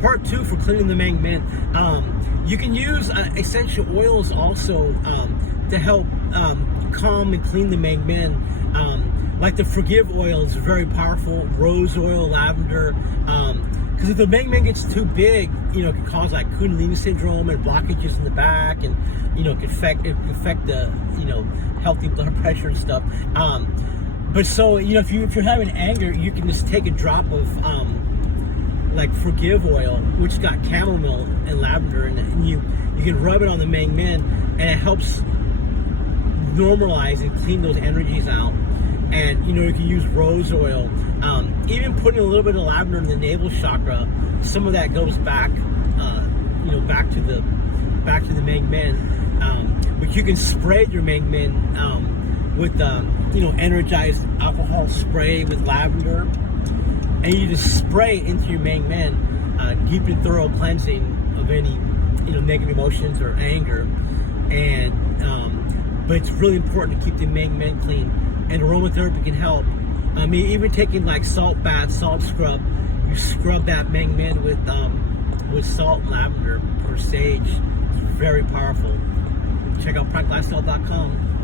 part 2 for cleaning the Meng Men. You can use essential oils also to help calm and clean the Meng Men. Like the Forgive oil is very powerful. Rose oil, lavender. Because if the Meng Men gets too big, you know, it can cause like Kundalini syndrome and blockages in the back, and you know, it can affect the, you know, healthy blood pressure and stuff. But so, you know, if you're having anger, you can just take a drop of like Forgive oil, which has got chamomile and lavender, and you can rub it on the Meng Men, and it helps normalize and clean those energies out. And you know, you can use rose oil, even putting a little bit of lavender in the navel chakra. Some of that goes back, you know, back to the Meng Men. But you can spray your Meng Men with you know, energized alcohol spray with lavender, and you just spray into your Meng Men, deep and thorough cleansing of any, you know, negative emotions or anger. And but it's really important to keep the Meng Men clean. And aromatherapy can help. I mean, even taking like salt bath, salt scrub, you scrub that Meng Men with salt, lavender, or sage. It's very powerful. Check out praniclifestyle.com.